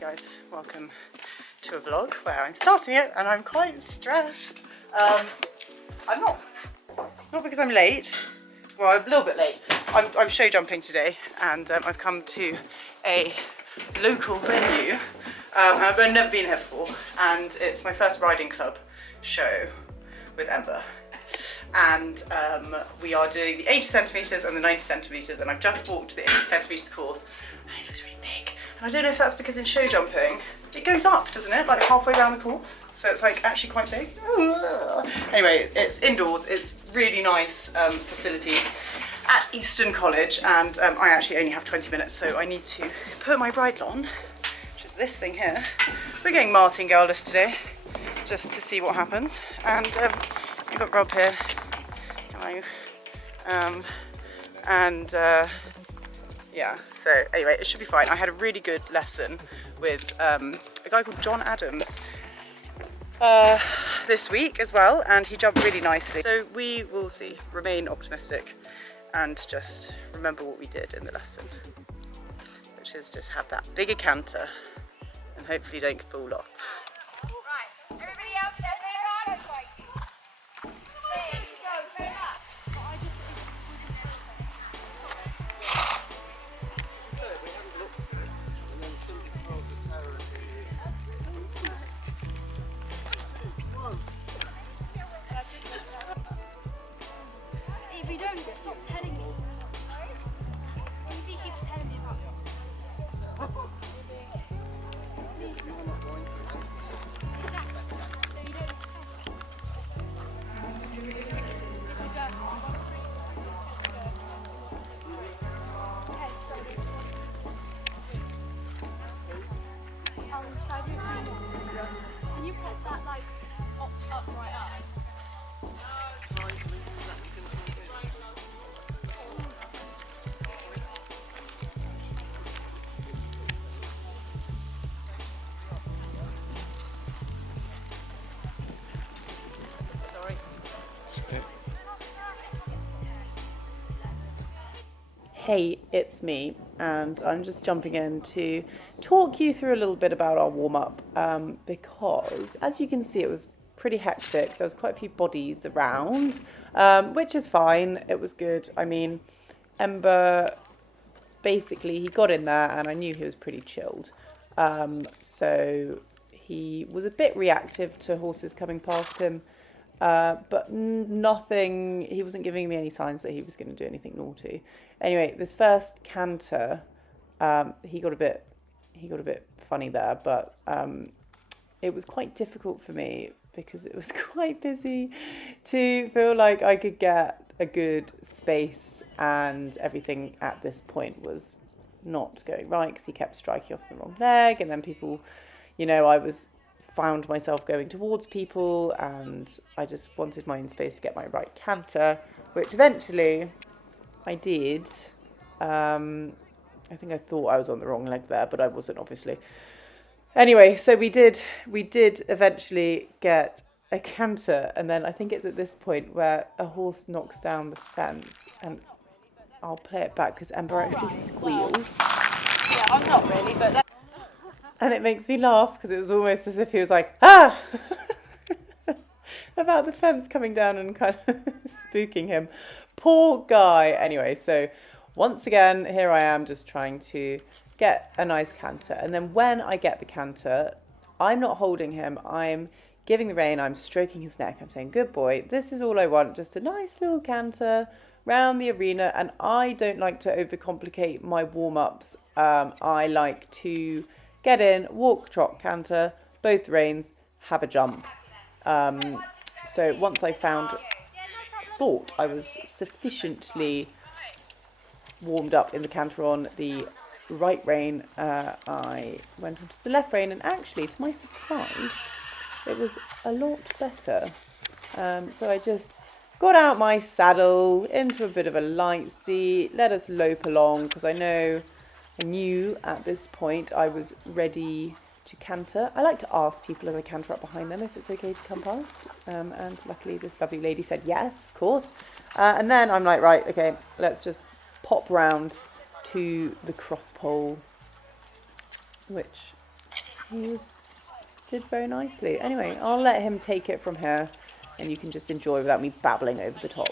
guys, welcome to a vlog where I'm starting it and I'm quite stressed. I'm not because I'm late, well I'm a little bit late. I'm show jumping today and I've come to a local venue. I've never been here before and it's my first riding club show with Ember. And we are doing the 80 centimetres and the 90 centimetres, and I've just walked the 80 centimetres course and it looks really big. And I don't know if that's because in show jumping it goes up, doesn't it, like halfway down the course, so it's like actually quite big. Anyway, it's indoors, it's really nice facilities at Easton College, and I actually only have 20 minutes, so I need to put my bridle on, which is this thing here. We're going martingale-less today just to see what happens, and we've got Rob here. Hello. Yeah, so anyway, it should be fine. I had a really good lesson with a guy called John Adams this week as well, and he jumped really nicely. So we will see, remain optimistic and just remember what we did in the lesson, which is just have that bigger canter and hopefully don't fall off. If you don't stop telling me, and if he keeps telling me about can you put that like up right up? Hey, it's me, and I'm just jumping in to talk you through a little bit about our warm-up, because as you can see it was pretty hectic. There was quite a few bodies around, which is fine, it was good. I mean, Ember, basically he got in there and I knew he was pretty chilled, so he was a bit reactive to horses coming past him, but nothing, he wasn't giving me any signs that he was going to do anything naughty. Anyway, this first canter, he got a bit funny there, but it was quite difficult for me because it was quite busy to feel like I could get a good space, and everything at this point was not going right because he kept striking off the wrong leg, and then people, you know, found myself going towards people and I just wanted my own space to get my right canter, which eventually I did. I think I thought I was on the wrong leg there, but I wasn't, obviously. Anyway, so we did eventually get a canter, and then I think it's at this point where a horse knocks down the fence, and I'll play it back because Ember actually squeals. Yeah, I'm not really, but And it makes me laugh because it was almost as if he was like, ah! about the fence coming down and kind of spooking him. Poor guy. Anyway, so once again, here I am just trying to get a nice canter. And then when I get the canter, I'm not holding him. I'm giving the rein. I'm stroking his neck. I'm saying, good boy, this is all I want. Just a nice little canter round the arena. And I don't like to overcomplicate my warm-ups. I like to get in, walk, trot, canter, both reins, have a jump. So once I thought I was sufficiently warmed up in the canter on the right rein, I went onto the left rein, and actually, to my surprise, it was a lot better. So I just got out my saddle into a bit of a light seat, let us lope along, because I knew at this point I was ready to canter. I like to ask people as I canter up behind them if it's okay to come past, and luckily this lovely lady said yes, of course. And then I'm like, right, okay, let's just pop round to the cross pole, which Did very nicely. Anyway, I'll let him take it from here and you can just enjoy without me babbling over the top.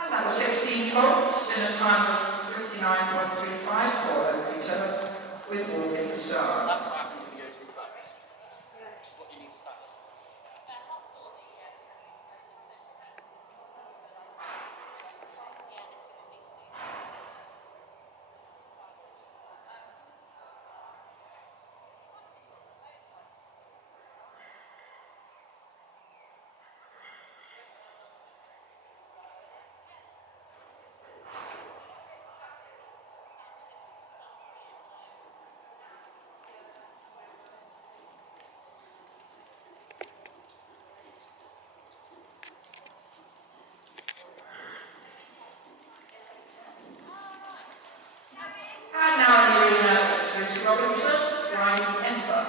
And that was 16 faults in a time of 59.35 for Peter with walking stars. And now in the arena, it's Lucy Robinson, Ryan Ember.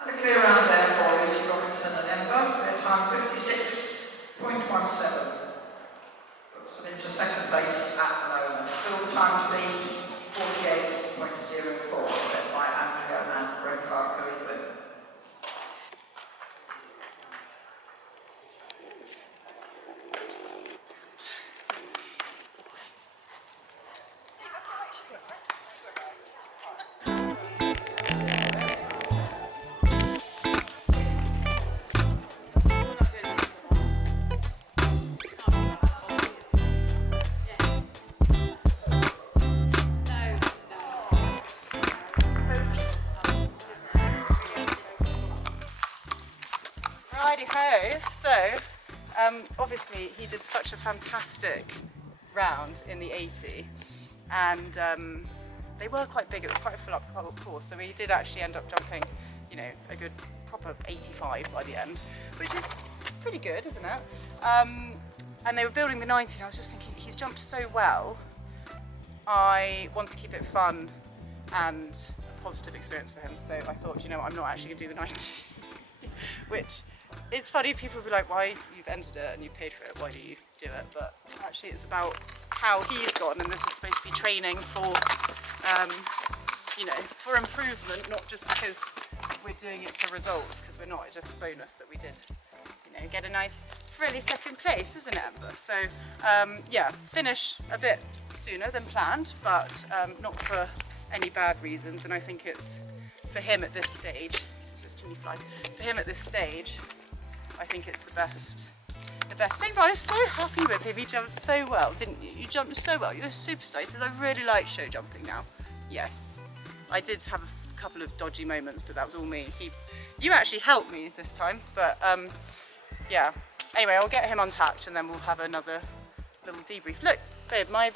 And a clear round there for Lucy Robinson and Ember, their time 56.17. Puts them into second place at the moment. Still time to beat 48.04, set by Andrea and Brent in blue. Righty-ho, so obviously he did such a fantastic round in the 80, and they were quite big. It was quite a full up course, so he did actually end up jumping, you know, a good proper 85 by the end, which is pretty good, isn't it? And they were building the 90, and I was just thinking, he's jumped so well. I want to keep it fun and a positive experience for him, so I thought, you know what, I'm not actually going to do the 90. Which, it's funny, people will be like, why, you've entered it and you paid for it, why do you do it? But actually it's about how he's gone, and this is supposed to be training for, you know, for improvement, not just because we're doing it for results, because we're not, it's just a bonus that we did, you know, get a nice frilly second place, isn't it, Amber? So yeah, finish a bit sooner than planned, but not for any bad reasons, and I think it's, for him at this stage, there's too many flies, for him at this stage, I think it's the best thing. But I was so happy with him, he jumped so well, didn't you? You jumped so well, you're a superstar. He says, I really like show jumping now. Yes, I did have a couple of dodgy moments, but that was all me. You actually helped me this time, but yeah. Anyway, I'll get him untapped and then we'll have another little debrief. Look, babe, my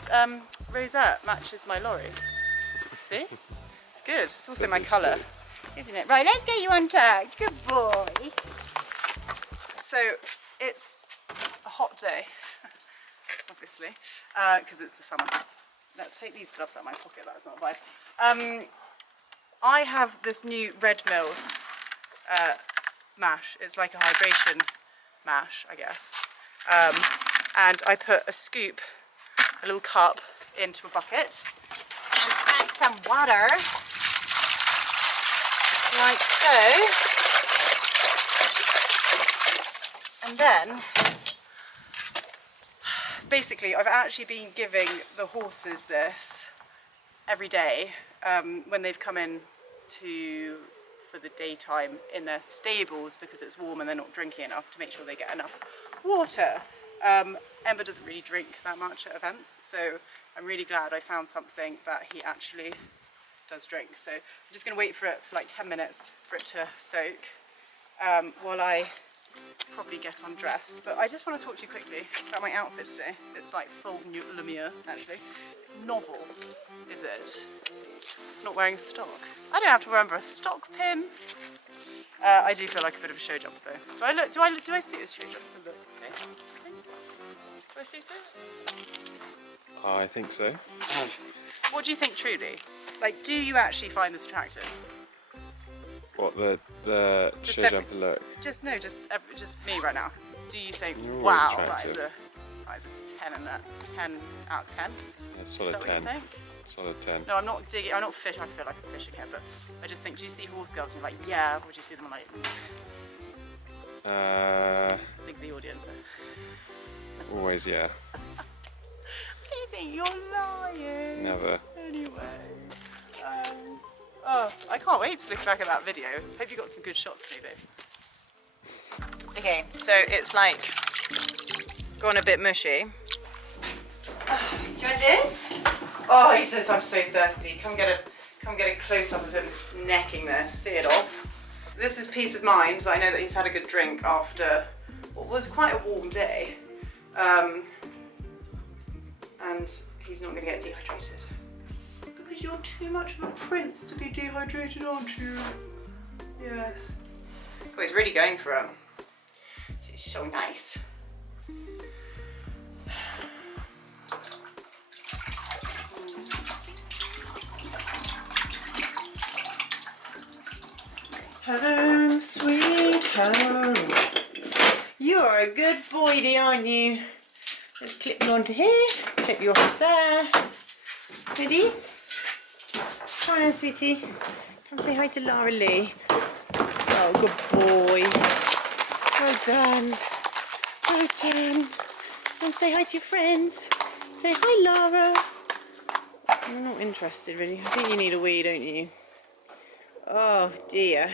rosette matches my lorry. See? It's good. It's also my colour, isn't it? Right, let's get you untagged. Good boy. So it's a hot day, obviously, because it's the summer. Let's take these gloves out of my pocket. That's not a vibe. I have this new Red Mills mash. It's like a hydration mash, I guess. And I put a scoop, a little cup, into a bucket and add some water, like so. And then, basically, I've actually been giving the horses this every day when they've come in for the daytime in their stables, because it's warm and they're not drinking enough, to make sure they get enough water. Ember doesn't really drink that much at events, so I'm really glad I found something that he actually does drink. So I'm just going to wait for it for like 10 minutes for it to soak while I probably get undressed. But I just want to talk to you quickly about my outfit today. It's like full Lumiere, actually. Novel, is it? Not wearing a stock. I don't have to remember a stock pin. I do feel like a bit of a show jumper though. Do I suit this show jumper look? Okay. Do I suit it? I think so. What do you think truly? Like, do you actually find this attractive? What, the Just show jumper look? Just me right now. Do you think, You're always wow, that attractive. is a 10 out of 10? Yeah, Is solid that what 10. you think? Solid 10. No, I'm not digging, I'm not fish, I feel like I'm fishing here, but I just think, do you see horse girls and you're like, yeah, or do you see them like, think the audience there? Always, yeah. I think you're lying. Never. Anyway, oh, I can't wait to look back at that video. Hope you got some good shots of me, babe. Okay, so it's like gone a bit mushy. Do you want this? Oh, he says I'm so thirsty. Come get a close up of him necking this. See it off. This is peace of mind that I know that he's had a good drink after what was quite a warm day, and he's not going to get dehydrated. Because you're too much of a prince to be dehydrated, aren't you? Yes. Oh, he's really going for it. It's so nice. Home, sweet home. You are a good boy, aren't you? Let's clip you onto here, clip you off there. Ready? Come on, sweetie. Come say hi to LARAGHLEE. Oh, good boy. Well done. Well done. And say hi to your friends. Say hi, Lara. I'm not interested, really. I think you need a wee, don't you? Oh, dear.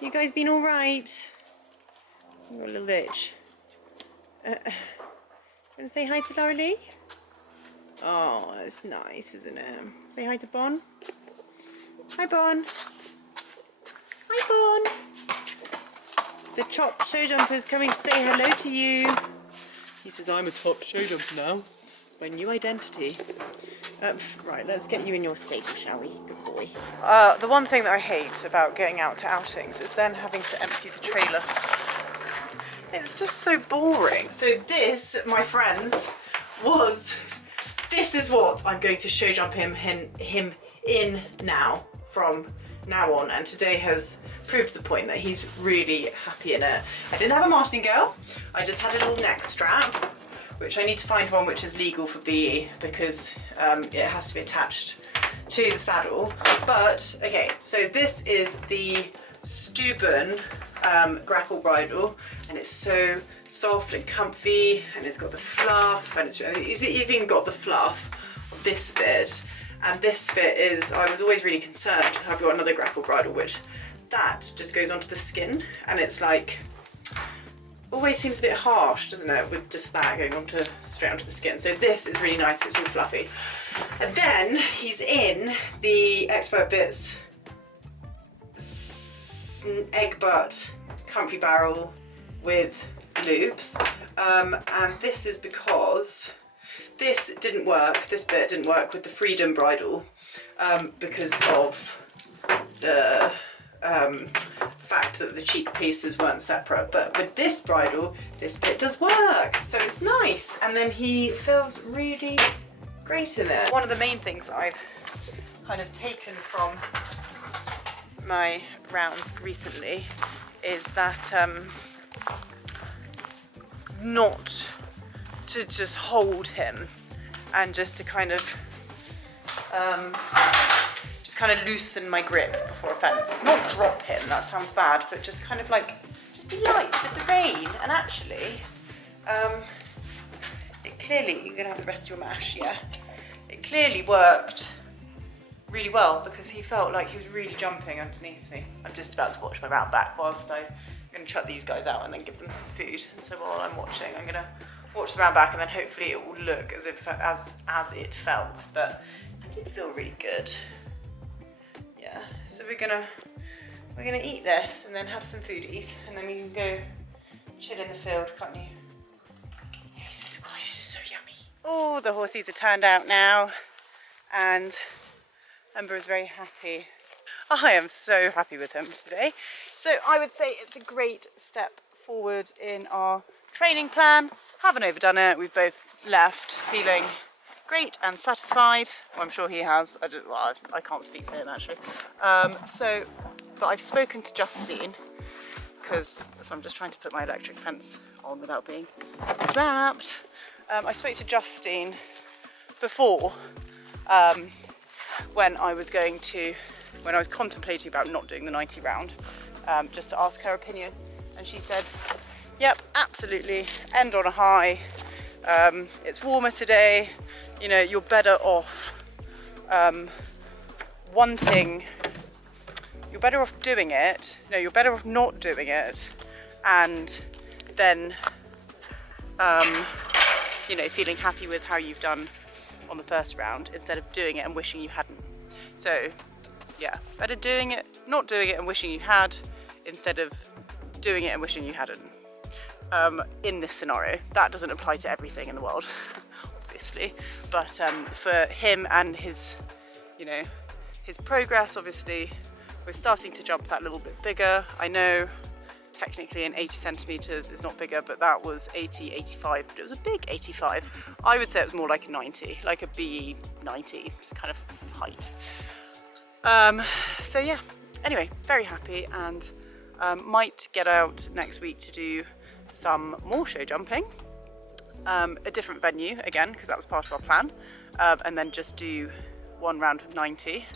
You guys been alright? You've got a little itch. You want to say hi to LARAGHLEE? Oh, that's nice, isn't it? Say hi to Bon. Hi, Bon. Hi, Bon. The top show jumper's coming to say hello to you. He says, I'm a top show jumper now. It's my new identity. Right, let's get you in your stable, shall we? Good boy. The one thing that I hate about going out to outings is then having to empty the trailer. It's just so boring. So this, my friends, this is what I'm going to show jump him in now, from now on, and today has proved the point that he's really happy in it. I didn't have a martingale, I just had a little neck strap, which I need to find one which is legal for BE because it has to be attached to the saddle. But okay, so this is the Steuben grapple bridle, and it's so soft and comfy, and it's got the fluff, and it's even got the fluff of this bit. And this bit is, I was always really concerned. I've got another grapple bridle which that just goes onto the skin, and it's like, always seems a bit harsh, doesn't it, with just that going straight onto the skin. So this is really nice, it's all fluffy. And then he's in the Expert Bits egg butt comfy barrel with loops, and this is because this didn't work, this bit didn't work with the Freedom bridle because of the fact that the cheek pieces weren't separate. But with this bridle, this bit does work, so it's nice, and then he feels really great in it. One of the main things that I've kind of taken from my rounds recently is that not to just hold him and just to kind of loosen my grip before a fence. Not drop him, that sounds bad, but just kind of like, just be light with the rein. And actually, it clearly, you're gonna have the rest of your mash, yeah? It clearly worked really well because he felt like he was really jumping underneath me. I'm just about to watch my round back whilst I'm gonna chuck these guys out and then give them some food. And so while I'm watching, I'm gonna watch the round back, and then hopefully it will look as if as it felt. But it did feel really good. Yeah, so we're gonna eat this and then have some foodies, and then we can go chill in the field, can't you? This is so yummy. Oh, the horsies are turned out now, and Ember is very happy. I am so happy with him today. So I would say it's a great step forward in our training plan. Haven't overdone it. We've both left feeling great and satisfied. Well, I'm sure he has. I can't speak for him actually. But I've spoken to Justine so I'm just trying to put my electric fence on without being zapped. I spoke to Justine before when I was contemplating about not doing the 90 round, just to ask her opinion, and she said, yep, absolutely, end on a high. It's warmer today, you know, you're better off you're better off doing it, no, you're better off not doing it, and then you know, feeling happy with how you've done on the first round instead of doing it and wishing you hadn't. So yeah, better doing it, not doing it and wishing you had, instead of doing it and wishing you hadn't. In this scenario, that doesn't apply to everything in the world, obviously, but for him and his, you know, his progress, obviously, we're starting to jump that little bit bigger. I know technically in 80 centimeters is not bigger, but that was 80, 85, but it was a big 85. I would say it was more like a 90, like a BE 90 kind of height. So yeah, anyway, very happy, and might get out next week to do some more show jumping, a different venue again, because that was part of our plan, and then just do one round of 90,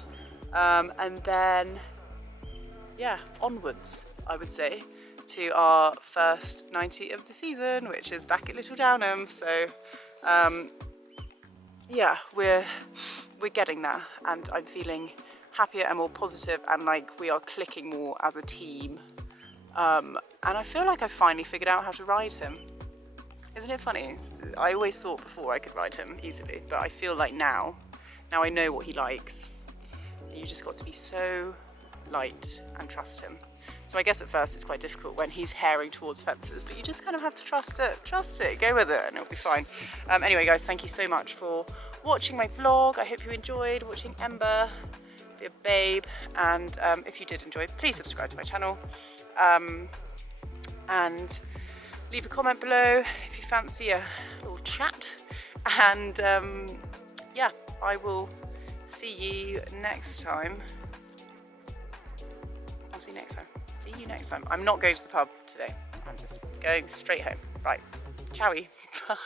and then yeah, onwards, I would say, to our first 90 of the season, which is back at Little Downham. So yeah, we're getting there, and I'm feeling happier and more positive, and like we are clicking more as a team, and I feel like I've finally figured out how to ride him. Isn't it funny? I always thought before I could ride him easily, but I feel like now I know what he likes. You just got to be so light and trust him. So I guess at first it's quite difficult when he's herring towards fences, but you just kind of have to trust it, go with it, and it'll be fine. Anyway guys, thank you so much for watching my vlog. I hope you enjoyed watching Ember be a babe, and if you did enjoy, please subscribe to my channel, and leave a comment below if you fancy a little chat, and yeah, I will see you next time. I'll see you next time. See you next time. I'm not going to the pub today. I'm just going straight home. Right. Ciao-y. Bye.